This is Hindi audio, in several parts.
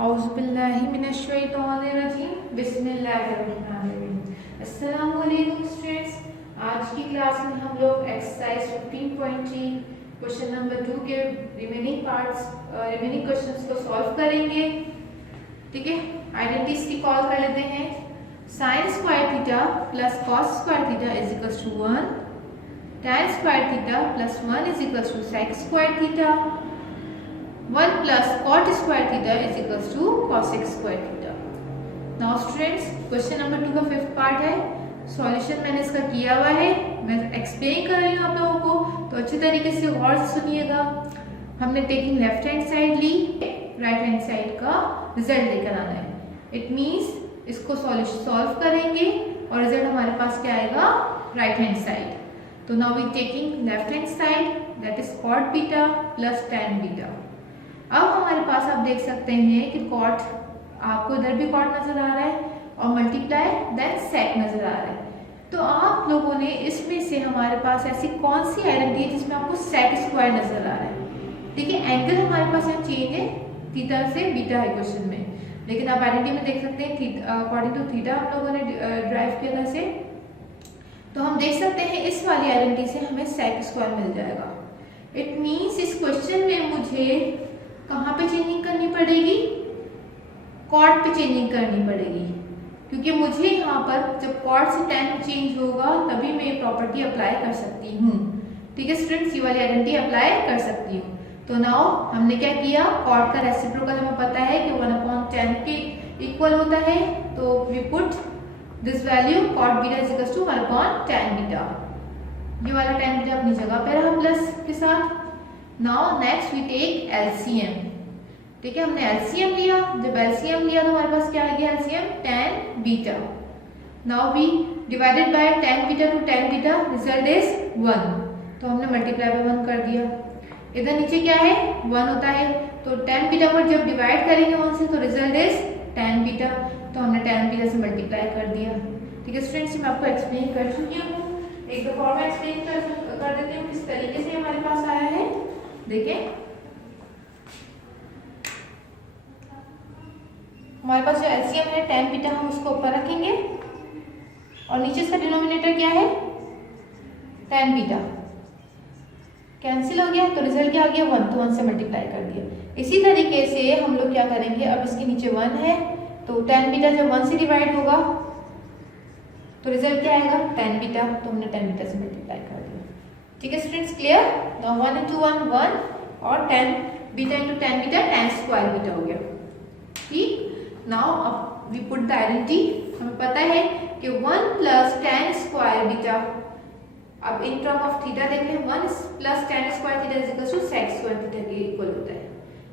औज़ुबिल्लाहिमिनश्शैतानिर्रजीम बिस्मिल्लाहिर्रहमानिर्रहीम। अस्सलामुअलैकुम स्टूडेंट्स, आज की क्लास में हम लोग एक्सरसाइज 15.3 क्वेश्चन नंबर 2 के रिमेनिंग क्वेश्चंस को सॉल्व करेंगे। ठीक है, आइडेंटिटीज की कॉल कर लेते हैं। Sine square theta plus cos square theta is equal to 1, tan square theta plus 1 is equal to sec square theta, 1 plus cot square theta is equals to cosec square theta. Now students, question number 2 का फिफ्थ पार्ट है। सॉल्यूशन मैंने इसका किया हुआ है, मैं एक्सप्लेन कर रही हूँ आप लोगों को, तो अच्छी तरीके से गौर से सुनिएगा। हमने टेकिंग लेफ्ट हैंड साइड ली, राइट हैंड साइड का रिजल्ट लेकर आना है। इट मीन्स इसको सॉल्व करेंगे और रिजल्ट हमारे पास क्या आएगा, राइट हैंड साइड। तो now we taking left hand side, that is cot beta plus tan beta. अब हमारे पास आप देख सकते हैं कि कॉट, आपको इधर भी कॉट नजर आ रहा है और मल्टीप्लाई देन सेक नजर आ रहा है। तो आप लोगों ने इसमें से हमारे पास ऐसी कौन सी आइडेंटिटी है जिसमें आपको सेक स्क्वायर नजर आ रहा है। ठीक है, एंगल हमारे पास यहाँ चेंज है, थीटा से बीटा है क्वेश्चन में, लेकिन आप आइडेंटिटी में देख सकते हैं अकॉर्डिंग टू थीटा हम लोगों ने ड्राइव किया था से। तो हम देख सकते हैं इस वाली आइडेंटिटी से हमें सेक स्क्वायर मिल जाएगा। इट मीन्स इस क्वेश्चन में मुझे कहाँ पे चेंजिंग करनी पड़ेगी, कॉट पे चेंजिंग करनी पड़ेगी, क्योंकि मुझे यहाँ पर जब कॉट से tan चेंज होगा तभी मैं ये प्रॉपर्टी अप्लाई कर सकती हूँ। ठीक है स्टूडेंट्स, ये वाली आइडेंटिटी अप्लाई कर सकती हूँ। तो नाउ हमने क्या किया, कॉट का रेसिप्रोकल हमें पता है कि 1/tan के इक्वल होता है, तो we put this value cot beta is equal to 1/tan beta. ये वाला tan बीटा अपनी जगह पे रहा प्लस के साथ। Now next we take LCM. ठीक है, हमने एलसीएम लिया, जब एलसीएम लिया तो हमारे पास क्या आ गया, LCM tan beta. Now we divided by tan beta to tan beta, result is 1, तो हमने मल्टीप्लाई बाय 1 कर दिया। इधर नीचे क्या है, 1 होता है, तो tan बीटा पर जब डिवाइड करेंगे 1 से तो रिजल्ट इज tan बीटा, तो हमने tan बीटा से मल्टीप्लाई कर दिया। ठीक है स्टूडेंट्स, मैं आपको एक्सप्लेन कर चुकी हूँ, एक दफा और मैं एक्सप्लेन कर देती हूँ किस तरीके से हमारे पास आया है। देखिए हमारे पास जो एलसीएम है tan बीटा, हम उसको ऊपर रखेंगे और नीचे इसका डिनोमिनेटर क्या है, tan बीटा, कैंसिल हो गया, तो रिजल्ट क्या आ गया 1, तो 1 से मल्टीप्लाई कर दिया। इसी तरीके से हम लोग क्या करेंगे, अब इसके नीचे 1 है, तो tan बीटा जब 1 से डिवाइड होगा तो रिजल्ट क्या आएगा, tan बीटा, तो हमने tan बीटा से मल्टीप्लाई कर दिया। ठीक है स्टूडेंट्स, क्लियर। नाउ 1 into 1 1 और tan beta into tan beta tan square beta हो गया। ठीक, नाउ अब वी पुट द आइडेंटिटी, हमें पता है कि 1 plus tan स्क्वायर बीटा, अब इन टर्म ऑफ थीटा देखें, 1 plus tan square theta is equal to sec square theta के इक्वल होता है।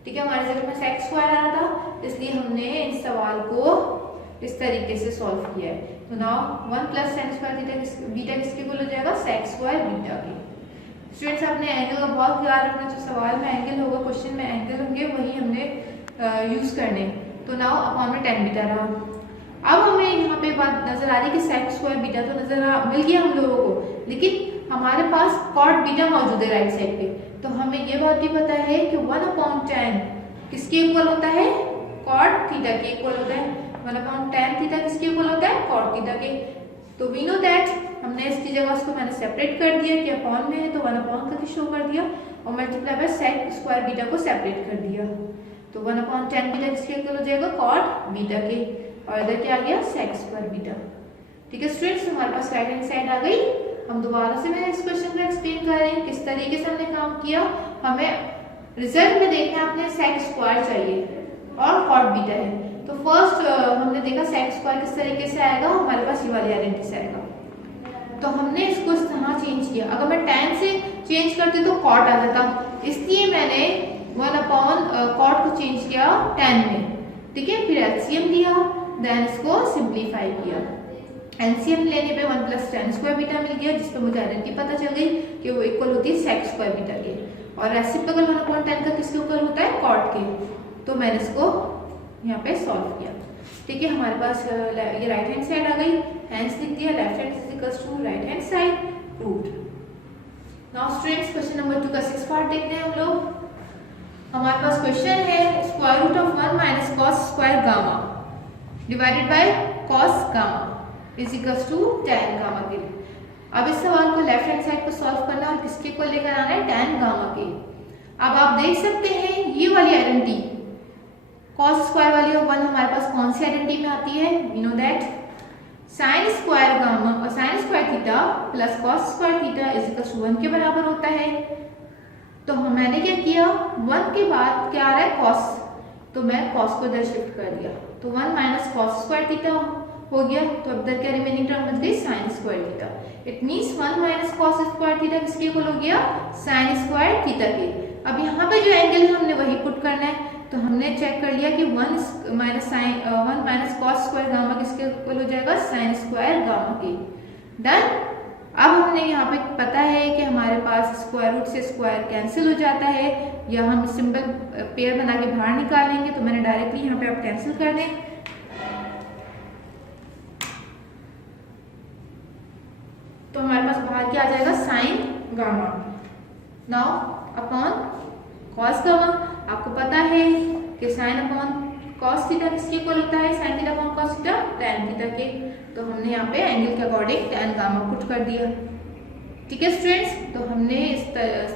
ठीक है, हमारे जगह में सेक स्क्वायर आ रहा था, इसलिए हमने इस सवाल को इस तरीके से सॉल्व किया है। तो now 1 plus tan square theta beta किसके इक्वल हो जाएगा, सेक स्क्वायर बीटा के। स्टूडेंट्स, अपने एंगल का बहुत ख्याल रखना, जो सवाल में एंगल होगा, क्वेश्चन में एंगल होंगे, वही हमने यूज करने। तो नाउ अपॉन में tan बीटा रहा। अब हमें यहाँ पे बात नजर आ रही है कि सेक स्क्वायर बीटा तो मिल गया हम लोगों को, लेकिन हमारे पास कॉट बीटा मौजूद है राइट साइड पे। तो हमें ये बात भी पता है कि 1/tan किसके इक्वल होता है, कॉट थीटा के इक्वल होता है। 1/tan थीटा किसके इक्वल होता है, कॉट थीटा के। तो वी नो दैट, हमने इसकी जगह उसको मैंने सेपरेट कर दिया कि अपॉन में है, तो 1/, करके शो कर दिया और multiply by sec square beta को सेपरेट कर दिया। तो 1/tan बीटा किसके इक्वल हो जाएगा, कॉट बीटा के, और इधर क्या आ गया, सेक स्क्वायर बीटा। ठीक है स्टूडेंट्स, हमारे पास राइट हैंड साइड आ गई। हम दोबारा से मैं इस क्वेश्चन को एक्सप्लेन कर रही हूँ किस तरीके से हमने काम किया। हमें रिजल्ट में देखना है, अपने सेक स्क्वायर चाहिए और कॉट बीटा है। तो फर्स्ट हमने देखा सेक स्क्वायर किस तरीके से आएगा, हमारे पास ये वाली आइडेंटिटी से आएगा। तो हमने इसको इस तरह चेंज किया, अगर मैं tan से चेंज करती तो कॉट आ जाता, इसलिए मैंने 1/cot को चेंज किया tan में। ठीक है, फिर एलसीएम लिया, देन इसको सिंप्लीफाई किया। एलसीएम लेने पे 1 plus tan स्क्वायर बीटा मिल गया, जिस पे मुझे आइडेंटिटी पता चल गई कि वो इक्वल होती है सेक स्क्वायर बीटा के, और रेसिप्रोकल 1/tan का किसके इक्वल होता है, कॉट के। तो मैंने इसको यहाँ पे सॉल्व किया। ठीक है, हमारे पास ये राइट हैंड साइड आ गई, हैंड्स लिख दिया, left hand is equals to right hand side, proved. Now students, question number 2 का 6th पार्ट देखते हैं हम लोग। हमारे पास क्वेश्चन है square root of 1 minus cos divided by cos gamma is equals to tan gamma के लिए। अब इस सवाल को लेफ्ट हैंड साइड को सॉल्व करना है और किसके को लेकर आना है, tan गामा के। अब आप देख सकते हैं ये वाली आइडेंटिटी cos स्क्वायर वाली और 1 हमारे पास कौन सी आइडेंटिटी में आती है, we know that sin square gamma और sin square theta plus cos square theta is equals to 1 के बराबर होता है। तो मैंने क्या किया, 1 के बाद क्या आ रहा है cos, तो मैं cos को इधर शिफ्ट कर दिया, तो 1 माइनस cos स्क्वायर थीटा हो गया। तो अब इधर क्या रिमेनिंग टर्म बच गई sin square theta. It means 1 minus cos square theta किसके इक्वल हो गया, sin स्क्वायर थीटा के। अब यहाँ पे जो एंगल है हमने वही पुट करना है, तो हमने चेक कर लिया कि 1 माइनस cos स्क्वायर गामा किसके इक्वल हो जाएगा, sin स्क्वायर गामा के। डन। अब हमने यहाँ पे पता है कि हमारे पास स्क्वायर रूट से स्क्वायर कैंसिल हो जाता है, या हम सिंबल पेयर बना के बाहर निकालेंगे, तो मैंने डायरेक्टली यहाँ पे आप कैंसिल कर दें। तो हमारे पास बाहर क्या आ जाएगा, sign gamma now upon cos gamma. आपको पता है कि साइन अपॉन कॉस थीटा किसके इक्वल होता है, sign theta upon cos theta tan theta के। तो हमने यहाँ पे एंगल के अकॉर्डिंग tan गामा पुट कर दिया। ठीक है स्टूडेंट्स, तो हमने इस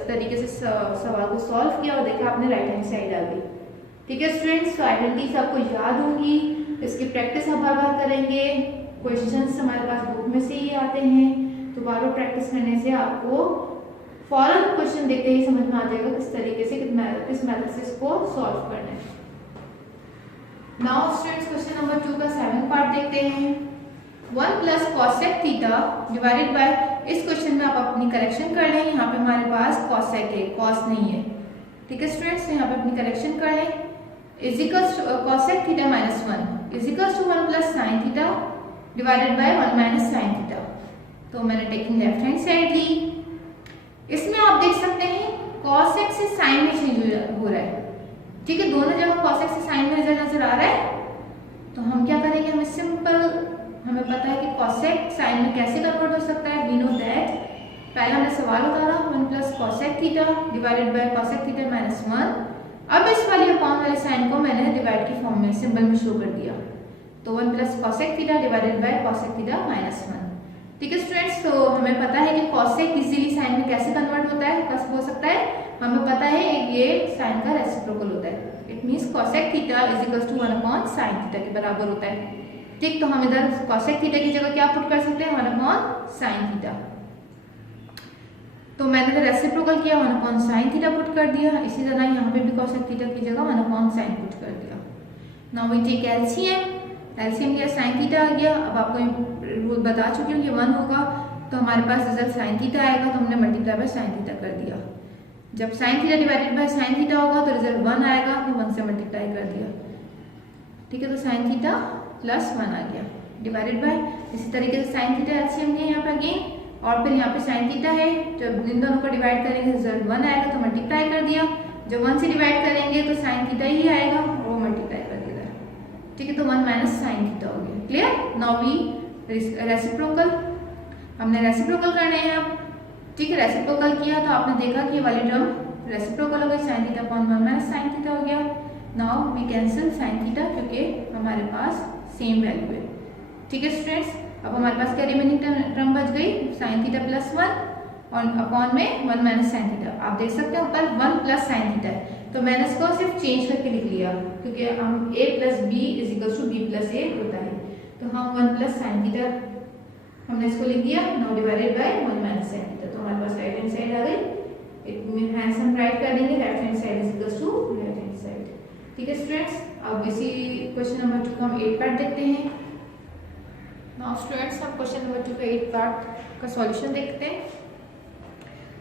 तरीके से सवाल को सॉल्व किया और देखा आपने राइट हैंड साइड आ गई। ठीक है स्टूडेंट्स, तो आइडेंटिटीज आपको याद होंगी, इसकी प्रैक्टिस आप बार बार करेंगे। क्वेश्चंस हमारे पास बुक में से ही आते हैं, तो बार बार प्रैक्टिस करने से आपको फॉरन क्वेश्चन देखते ही समझ में आ जाएगा किस तरीके से किस मेथड से इसको सॉल्व करना है। नाउ स्टूडेंट्स क्वेश्चन नंबर 2 का 7 पार्ट देखते हैं। 1 plus cosec theta divided bye, इस क्वेश्चन में आप अपनी करेक्शन कर लें। यहाँ पे हमारे पास कॉसेक है, कॉस नहीं है। ठीक है स्टूडेंट्स, यहाँ पे अपनी करेक्शन कर लें। Is equals to cosec theta minus 1 is equals to 1 plus sine theta divided by 1 minus sine theta. तो मैंने टेकिंग लेफ्ट हैंड साइड ली। इसमें आप देख सकते हैं कॉसेक से साइन में चेंज हो रहा है। ठीक है, दोनों जगह कॉसेक से साइन में नजर आ रहा है। तो हम क्या करेंगे, हमें सिंपल, हमें पता है कि कॉसेक साइन में कैसे कन्वर्ट हो सकता है, वी नो दैट। पहले हमने सवाल उतारा 1 plus cosec theta divided bye cosec theta minus 1। अब इस वाली अपॉन वाले साइन को मैंने डिवाइड की फॉर्म में सिंबल में शो कर दिया, तो 1 plus cosec theta divided bye cosec theta minus 1। ठीक है स्टूडेंट्स, तो हमें पता है कि कॉसेक इजीली साइन में कैसे कन्वर्ट होता है, कैसे हो सकता है, हमें पता है ये साइन का रेसिप्रोकल होता है। It means cosec theta is equals to 1 upon sine theta के बराबर होता है। ठीक, तो हम इधर कॉसेक थीटा की जगह क्या पुट कर सकते हैं, 1 अपॉन साइन थीटा। तो मैंने इधर रेसिप्रोकल किया, 1 अपॉन साइन थीटा पुट कर दिया। इसी तरह यहाँ पे भी कॉसेक थीटा की जगह 1 अपॉन साइन पुट कर दिया। Now we take LCM. LCM गया, साइन थीटा आ गया। अब आपको रूल बता चुकी हूँ कि 1 होगा तो हमारे पास रिजल्ट साइन थीटा आएगा, तो हमने मल्टीप्लाई बाय साइन थीटा कर दिया। जब sign theta divided by sine theta होगा तो रिजल्ट 1 आएगा, तो 1 से मल्टीप्लाई कर दिया। ठीक है, तो साइन थीटा प्लस 1 आ गया डिवाइडेड बाय, इसी तरीके से साइन थीटा एलसीएम है यहाँ पे अगेन, और फिर यहाँ पे साइन थीटा है। जब इन दोनों को डिवाइड करेंगे रिजल्ट 1 आएगा, तो मल्टीप्लाई कर दिया। जब 1 से डिवाइड करेंगे तो साइन थीटा ही आएगा, वो मल्टीप्लाई कर दिया। ठीक है, तो 1 माइनस साइन थीटा हो गया। क्लियर? नाउ वी रेसिप्रोकल, हमने रेसिप्रोकल करने हैं अब। ठीक है, रेसिप्रोकल किया तो आपने देखा कि ये वाली टर्म रेसिप्रोकल हो गई, sine theta upon 1 minus sine theta हो गया। Now we cancel sine theta क्योंकि हमारे पास सेम वैल्यू है। ठीक है स्टूडेंट्स, अब हमारे पास क्या रिमेनिंग टर्म बच गई, साइन थीटा प्लस 1 और अपॉन में 1 माइनस साइन थीटा। आप देख सकते हैं ऊपर 1 प्लस साइन थीटा है, तो मैंने इसको सिर्फ चेंज करके लिख लिया क्योंकि हम a plus B is equal to B plus A होता है। तो हम 1 प्लस साइन थीटा हमने इसको लिख दिया, now divided by 1 minus sine theta. तो हमारे पास राइट हैंड साइड आ गई। इट मीन हैंड्स हम राइट कर देंगे, left hand side is equal to right hand side. ठीक है स्टूडेंट्स, अब इसी क्वेश्चन नंबर 2 का हम 8 पार्ट देखते हैं। नाउ स्टूडेंट्स, हम क्वेश्चन नंबर 2 का 8 पार्ट का सॉल्यूशन देखते हैं।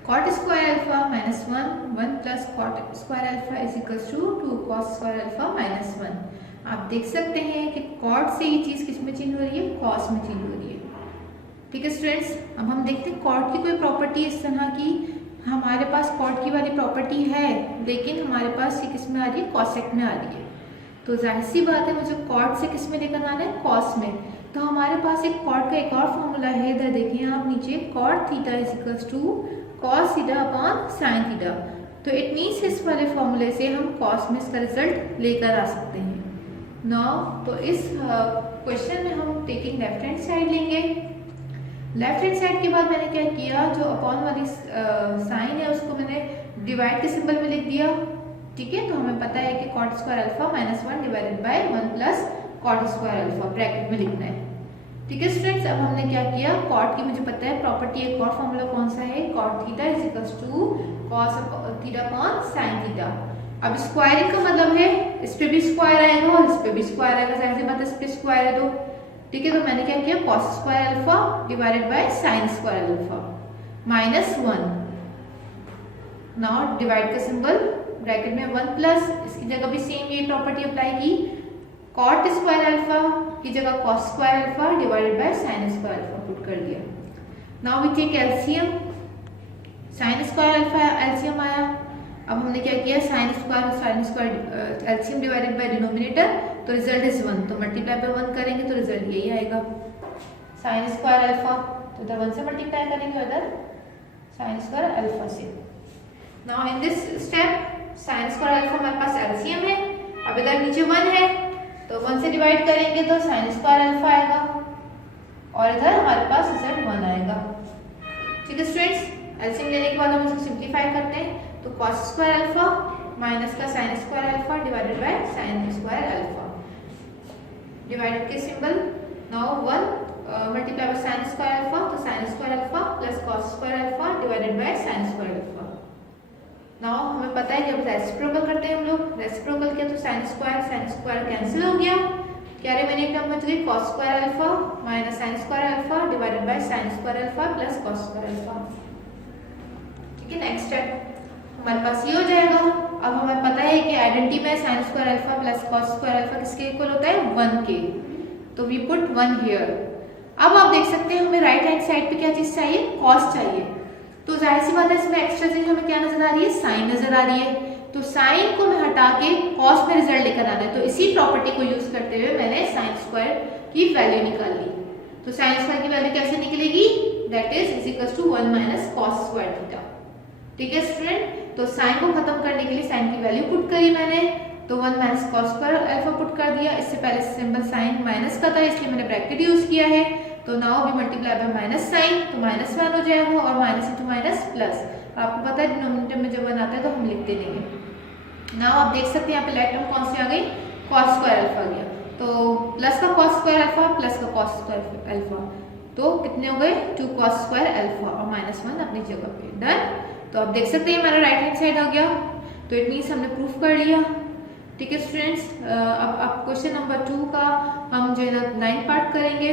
cot square alpha minus 1 plus cot square alpha is equal to 2 cos square alpha minus 1। आप देख सकते हैं कि cot से ये चीज़ किस में चेंज हो रही है, cos में चेंज हो रही है। ठीक है स्टूडेंट्स, अब हम देखते हैं cot की कोई प्रॉपर्टी इस तरह की, हमारे पास cot की वाली प्रॉपर्टी है लेकिन हमारे पास ये किस में आ रही है, cosec में आ रही है। तो जाहिर सी बात है मुझे cot से किस में लेकर आना है, cos में। तो हमारे पास एक cot का एक और फॉर्मूला है, इधर देखिए आप नीचे, cot theta is equal to cos theta upon sine theta. तो इट मीन्स इस वाले फॉर्मूले से हम cos में इसका रिजल्ट लेकर आ सकते हैं। नाउ तो इस क्वेश्चन में हम टेकिंग लेफ्ट हैंड साइड लेंगे। लेफ्ट हैंड साइड के बाद मैंने क्या किया, जो अपॉन वाली साइन है उसको मैंने डिवाइड के सिंबल में लिख दिया। ठीक है, तो हमें पता है कि cot square alpha -1 divided by 1 plus cot square alpha bracket में लिखना है। ठीक है स्टूडेंट्स, अब हमने क्या किया, कॉट की मुझे पता है प्रॉपर्टी, एक और फॉर्मूला कौन सा है, cot theta is equals to cos theta upon sine theta. अब स्क्वायरिंग का मतलब है इस पे भी स्क्वायर आएगा और इस पे भी स्क्वायर आएगा, जाहिर सी बात है इस पे स्क्वायर है तो। ठीक है, तो मैंने क्या किया, cos square alpha divided by sine square alpha -1। Now divide का सिंबल ब्रैकेट में 1 प्लस, इसकी जगह भी सेम ये प्रॉपर्टी अप्लाई की, कॉट स्क्वायर अल्फा की जगह cos square alpha divided by sine square alpha put कर दिया। Now we take LCM, sine square alpha LCM आया। अब हमने क्या किया, sine square LCM divided by denominator, तो रिजल्ट इज 1, तो मल्टीप्लाई बाय 1 करेंगे तो रिजल्ट यही आएगा, साइन स्क्वायर अल्फा, तो इधर 1 से मल्टीप्लाई करेंगे, उधर साइन स्क्वायर अल्फा से। Now in this step sign square alpha हमारे पास एलसीएम है, अब इधर नीचे 1 है तो 1 से डिवाइड करेंगे तो साइन स्क्वायर अल्फा आएगा और इधर हमारे पास रिजल्ट 1 आएगा। ठीक है स्टूडेंट्स, एलसीएम लेने के बाद हम इसको सिंप्लीफाई करते हैं, तो कॉस स्क्वायर अल्फा माइनस का sine square alpha divided by sine square alpha, divide के symbol, now 1 multiply by sine square alpha, तो sine square alpha plus cos square alpha divided by sine square alpha. Now हमें पता है जब रेसिप्रोकल करते हैं हम लोग, रेसिप्रोकल किया तो साइन स्क्वायर कैंसिल हो गया, क्या रिमेनिंग टर्म बच गई, cos square alpha minus sign square alpha divided by sine square alpha plus cos square alpha. ठीक है, नेक्स्ट स्टेप हमारे पास ये हो जाएगा। अब हमें पता है कि आइडेंटिटी में sign square alpha plus cos square alpha किसके इक्वल होता है, 1 के, तो वी पुट 1 हियर। अब आप देख सकते हैं हमें राइट हैंड साइड पे क्या चीज चाहिए, कॉस चाहिए, तो जाहिर सी बात है इसमें एक्स्ट्रा चीज हमें क्या नजर आ रही है, साइन नजर आ रही है, तो साइन को मैं हटा के कॉस में रिजल्ट लेकर आना है, तो इसी प्रॉपर्टी को यूज करते हुए मैंने साइन स्क्वायर की वैल्यू निकाल ली। तो साइन स्क्वायर की वैल्यू कैसे निकलेगी, that is equals to 1 minus cos square theta. ठीक है स्टूडेंट, तो साइन को खत्म करने के लिए साइन की वैल्यू पुट करी मैंने, तो 1 minus cos square alpha put कर दिया, इससे पहले सिंबल साइन माइनस का था इसलिए मैंने ब्रैकेट यूज किया है, तो now we multiply by minus sine, तो -1 हो जाएगा और माइनस इंटू माइनस प्लस, आपको पता है डिनोमिनेटर में जब 1 आता है तो हम लिखते नहीं है। नाउ आप देख सकते हैं यहाँ पे लेफ्ट टर्म कौन सी आ गई, कॉस स्क्वायर अल्फा गया, तो प्लस का कॉस स्क्वायर अल्फा प्लस का कॉस स्क्वायर अल्फा, तो कितने हो गए, 2 कॉस स्क्वायर अल्फा और -1 अपनी जगह पे, डन। तो आप देख सकते हैं हमारा राइट हैंड साइड आ गया, तो इट मींस हमने प्रूफ कर लिया। ठीक है स्टूडेंट्स, अब क्वेश्चन नंबर 2 का हम जो है ना 9 पार्ट करेंगे।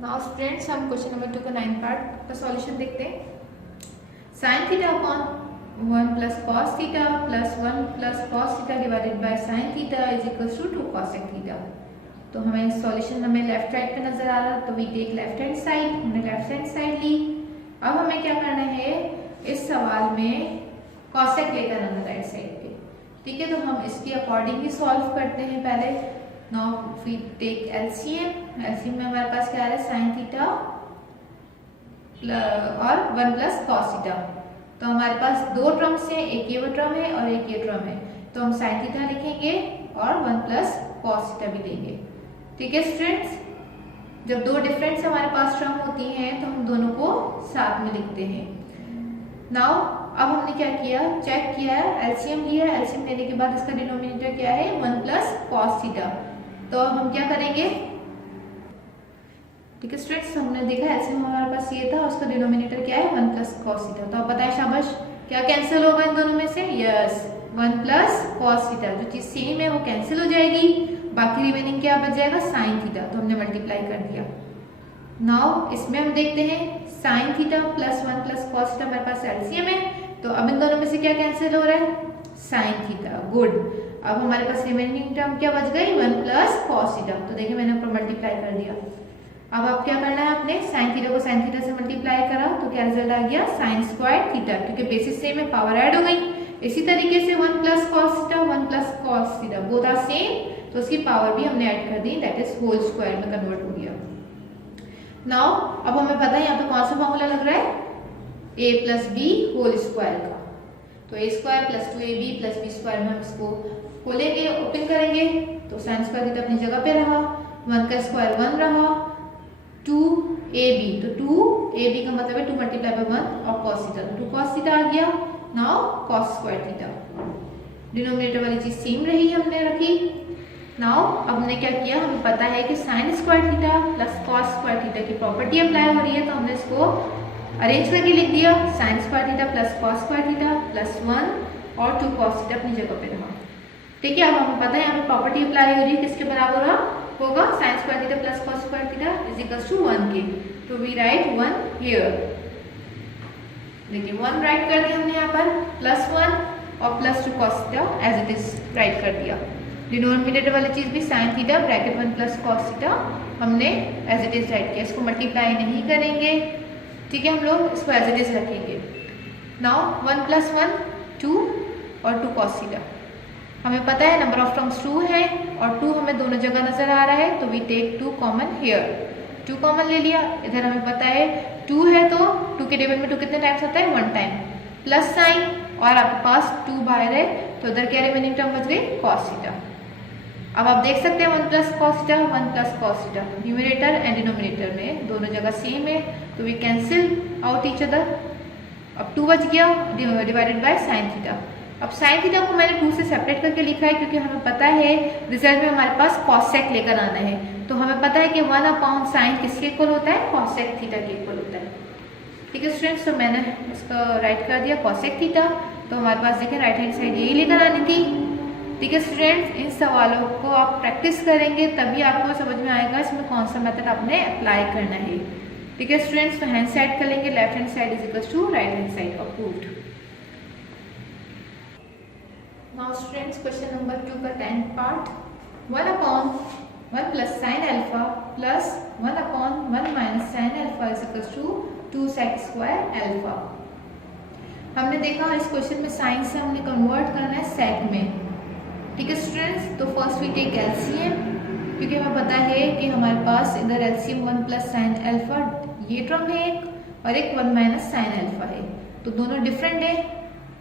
नाउ स्टूडेंट्स हम क्वेश्चन नंबर 2 का 9 पार्ट का सॉल्यूशन देखते हैं। Sine theta upon 1 plus cos theta plus 1 plus cos theta divided by sine theta is equals to 2 cosec theta. तो हमें सॉल्यूशन हमें लेफ्ट राइट पे नजर आ रहा, तो we take left hand side, हमने लेफ्ट हैंड साइड ली। अब हमें क्या करना है, इस सवाल में कॉसेक लेकर आना राइट साइड पे। ठीक है, तो हम इसके अकॉर्डिंग ही सॉल्व करते हैं पहले। Now we take LCM, LCM में हमारे पास क्या आ रहा है, साइन थीटा और 1 प्लस कॉस थीटा, तो हमारे पास 2 टर्म्स हैं, एक ये वो टर्म है और एक ये टर्म है, तो हम साइन थीटा लिखेंगे और 1 प्लस कॉस थीटा भी लेंगे। ठीक है स्टूडेंट्स, जब 2 डिफरेंट हमारे पास टर्म होती हैं तो हम दोनों को साथ में लिखते हैं। नाउ अब हमने क्या किया, चेक किया है, एलसीएम लिया, एलसीएम लेने के बाद इसका डिनोमिनेटर क्या है, 1 प्लस कॉस थीटा, तो हम क्या करेंगे। ठीक है स्टूडेंट्स, हमने देखा एलसीएम हमारे पास ये था, उसका डिनोमिनेटर क्या है, 1 प्लस कॉस थीटा, तो आप बताएं शाबाश क्या कैंसिल होगा इन दोनों में से, यस 1 प्लस कॉस थीटा, जो चीज सेम है वो कैंसिल हो जाएगी, बाकी रिमेनिंग क्या बच जाएगा, साइन थीटा, तो हमने मल्टीप्लाई कर दिया। नाउ इसमें हम देखते हैं sine theta plus 1 plus cos theta हमारे पास एलसीएम है, तो अब इन दोनों में से क्या कैंसिल हो रहा है, साइन थीटा, गुड। अब हमारे पास रिमेनिंग टर्म क्या बच गई, 1 प्लस कॉस थीटा, तो देखिए मैंने ऊपर मल्टीप्लाई कर दिया। अब आप क्या करना है, आपने साइन थीटा को साइन थीटा से मल्टीप्लाई करा तो क्या रिजल्ट आ गया, साइन स्क्वायर थीटा, क्योंकि बेसिस सेम है, पावर ऐड हो गई। इसी तरीके से 1 plus cos theta 1 plus cos theta both are same, तो उसकी पावर भी हमने ऐड कर दी, दैट इज होल स्क्वायर में कन्वर्ट हो गया। नाउ अब हमें पता है यहाँ पे कौन सा फॉर्मूला लग रहा है, a plus B whole square का, तो a square plus 2ab plus B square में हम इसको खोलेंगे, ओपन करेंगे करेंगे तो साइन स्क्वायर थीटा अपनी जगह पे रहा, 1 का स्क्वायर 1 रहा, 2ab, तो 2ab का मतलब है 2 मल्टीप्लाई बाय 1 और cos थीटा, तो 2 cos थीटा आ गया। Now cos square theta, denominator वाली चीज सेम रही, हमने रखी। नाउ अब हमने क्या किया, हमें पता है कि sign square theta plus cos square theta की प्रॉपर्टी अप्लाई हो रही है, तो हमने इसको अरेंज करके लिख दिया, sign square theta plus cos square theta plus 1 और 2 cos थीटा अपनी जगह पे रहा। ठीक है, अब हमें पता है यहाँ पे प्रॉपर्टी अप्लाई हो रही है, किसके बराबर होगा, sine square theta plus cos square theta is equals to 1 के, तो वी राइट 1 हियर। देखिए 1 राइट कर दिया हमने यहाँ पर, प्लस 1 और plus 2 cos theta as it is write कर दिया। डिनोमिनेटर वाली चीज भी sine theta bracket 1 plus cos theta हमने एज इट इज राइट किया, इसको मल्टीप्लाई नहीं करेंगे। ठीक है, हम लोग इसको एज इट इज रखेंगे। नाउ 1 प्लस 1 2 और 2 cos थीटा, हमें पता है नंबर ऑफ टर्म्स 2 है और 2 हमें दोनों जगह नजर आ रहा है, तो we take 2 common here, 2 common ले लिया। इधर हमें पता है 2 है तो 2 के टेबल में 2 कितने टाइम्स होता है, 1 टाइम, प्लस साइन और आपके पास 2 बाहर है, तो इधर क्या रिमेनिंग टर्म बच गई cos थीटा। अब आप देख सकते हैं 1 plus cos theta 1 plus cos theta, numerator and denominator में दोनों जगह सेम है, तो we cancel out each other. अब 2 बच गया डिवाइडेड बाय साइन थीटा। अब साइन थीटा को मैंने 2 से सेपरेट करके लिखा है, क्योंकि हमें पता है रिजल्ट में हमारे पास cosec लेकर आना है, तो हमें पता है कि 1 अपॉन साइन किसके इक्वल होता है, cosec थीटा के इक्वल होता है। ठीक है स्टूडेंट्स, तो मैंने इसको राइट कर दिया cosec थीटा, तो हमारे पास देखिए राइट हैंड साइड यही लेकर आनी थी। ठीक है स्टूडेंट्स, इन सवालों को आप प्रैक्टिस करेंगे तभी आपको समझ में आएगा इसमें कौन सा मेथड आपने अप्लाई करना है। ठीक है स्टूडेंट्स, तो हैंड साइड कर लेंगे, left hand side is equal to right hand side approved. Now students, question number 2 का 10th part, 1 upon 1 plus sine alpha plus 1 upon 1 minus sine alpha is equal to 2 sec square alpha. हमने देखा इस क्वेश्चन में साइन से हमने कन्वर्ट करना है सेक में। ठीक है स्टूडेंट्स, तो फर्स्ट वी टेक एलसीएम, क्योंकि हमें पता है कि हमारे पास इधर एलसीएम 1 प्लस साइन अल्फा ये टर्म है एक, और एक 1 माइनस साइन अल्फा है, तो दोनों डिफरेंट है,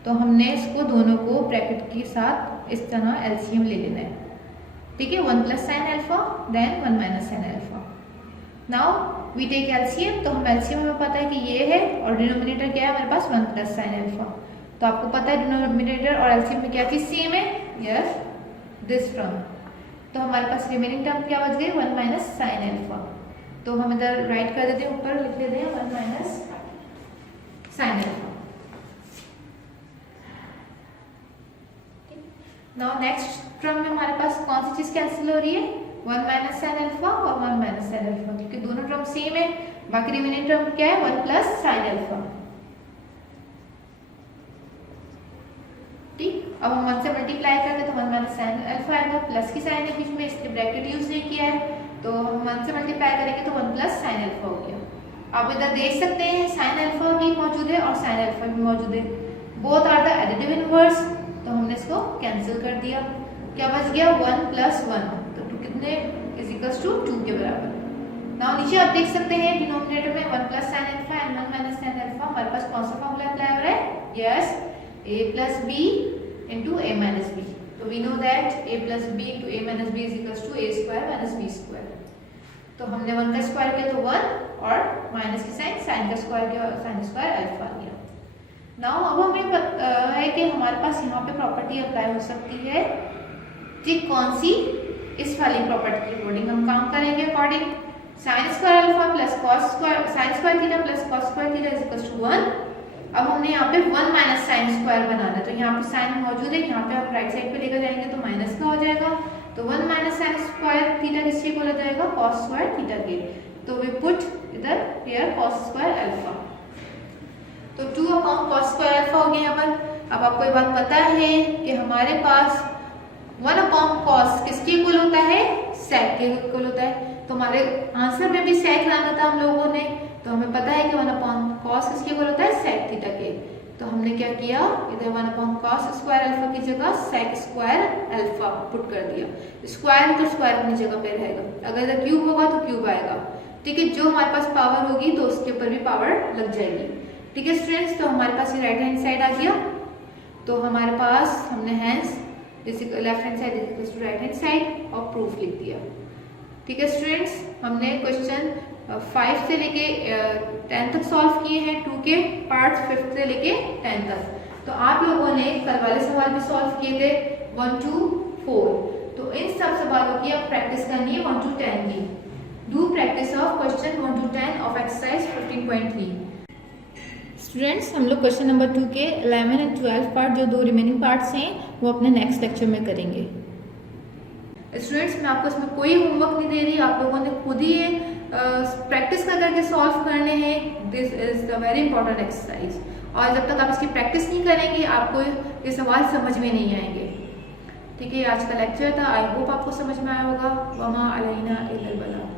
तो हमने इसको दोनों को ब्रैकेट के साथ इस तरह एलसीएम ले लेना है। ठीक है, 1 plus sine alpha then 1 minus sine alpha. Now we take LCM, तो हम एलसीएम हमें पता है कि ये है और डिनोमिनेटर क्या है हमारे पास 1 प्लस साइन अल्फा, तो आपको पता है डिनोमिनेटर और एलसीएम में क्या चीज सेम है, यस दिस टर्म, तो हमारे पास रिमेनिंग टर्म क्या बच गई 1 माइनस साइन अल्फा, तो हम इधर राइट कर देते हैं, ऊपर लिख देते हैं 1 minus sine alpha. Now next term में हमारे पास कौन सी चीज कैंसिल हो रही है, 1 माइनस साइन अल्फा और 1 माइनस साइन अल्फा, क्योंकि दोनों टर्म सेम है। बाकी रिमेनिंग टर्म क्या है 1 प्लस साइन अल्फा। ठीक, अब हम 1 से मल्टीप्लाई करते तो 1 माइनस साइन अल्फा आएगा, प्लस की साइन है बीच में इसलिए ब्रैकेट यूज नहीं किया है, तो हम 1 से मल्टीप्लाई करेंगे तो 1 प्लस साइन अल्फा हो गया। आप इधर देख सकते हैं साइन अल्फा भी मौजूद है और साइन अल्फा भी मौजूद है, both are the additive inverse, तो हमने इसको कैंसिल कर दिया। क्या बच गया 1 प्लस 1, तो 2 कितने इज इक्वल्स टू 2 के बराबर। नाउ नीचे आप देख सकते हैं डिनोमिनेटर में 1 plus sine alpha and 1 minus sine alpha, हमारे पास कौन सा फॉर्मूला अप्लाई हो रहा है, yes a plus b into a minus b, तो we know that a plus b into a minus b is equals to a square minus b square, तो हमने 1 का स्क्वायर किया तो 1 और माइनस की साइन का स्क्वायर किया और साइन स्क्वायर अल्फा लिया। नाउ अब हमें पता है कि हमारे पास यहाँ पे प्रॉपर्टी अप्लाई हो सकती है, ठीक कौन सी, इस वाली प्रॉपर्टी के अकॉर्डिंग हम काम करेंगे। According sine square alpha plus cos square sine square theta plus cos square theta is equal to 1। अब हमने यहाँ पे 1 माइनस साइन स्क्वायर बनाना है, तो यहाँ पे साइन मौजूद है, यहाँ पे आप राइट साइड पे लेकर जाएंगे तो माइनस का हो जाएगा, तो 1 माइनस साइन स्क्वायर थीटा किसके इक्वल हो जाएगा, कॉस स्क्वायर थीटा के, तो वी पुट इधर हियर कॉस स्क्वायर अल्फा, तो 2 अपॉन कॉस स्क्वायर अल्फा हो गया यहाँ पर। अब आपको ये बात पता है कि हमारे पास 1 अपॉन कॉस किसके इक्वल होता है, सेक के इक्वल होता है, तो हमारे आंसर में भी सेक लाना था हम लोगों ने, तो हमें पता है कि 1 अपॉन कॉस किसके इक्वल होता है, सेक थीटा के, तो हमने क्या किया इधर 1 अपॉन कॉस स्क्वायर अल्फा की जगह सेक स्क्वायर अल्फा पुट कर दिया। स्क्वायर तो स्क्वायर अपनी जगह पे रहेगा, अगर इधर क्यूब होगा तो क्यूब आएगा, ठीक है, जो हमारे पास पावर होगी तो उसके ऊपर भी पावर लग जाएगी। ठीक है स्टूडेंट्स, तो हमारे पास ये राइट हैंड साइड आ गया, तो हमारे पास हमने hence left hand side is to right hand side और प्रूफ लिख दिया। ठीक है स्टूडेंट्स, हमने क्वेश्चन 5 से लेके 10 तक सॉल्व किए हैं, 2 के पार्ट्स 5 से लेके 10 तक। तो आप लोगों ने कल वाले सवाल भी सॉल्व किए थे 1 to 4, तो इन सब सवालों की अब प्रैक्टिस करनी है 1 to 10 की। Do practice of question 1 to 10 of exercise 15.3। Students, हम लोग क्वेश्चन नंबर 2 के 11 एंड 12 पार्ट, जो 2 रिमेनिंग पार्ट्स हैं, वो अपने नेक्स्ट लेक्चर में करेंगे। स्टूडेंट्स, मैं आपको इसमें कोई होमवर्क नहीं दे रही, आप लोगों ने खुद ही ये प्रैक्टिस कर करके सॉल्व करने हैं। This is the very important exercise, और जब तक आप इसकी प्रैक्टिस नहीं करेंगे आपको ये सवाल समझ में नहीं आएंगे। ठीक है, आज का लेक्चर था, आई होप आपको समझ में आया होगा। वमा अलैना इल्लल बलाग।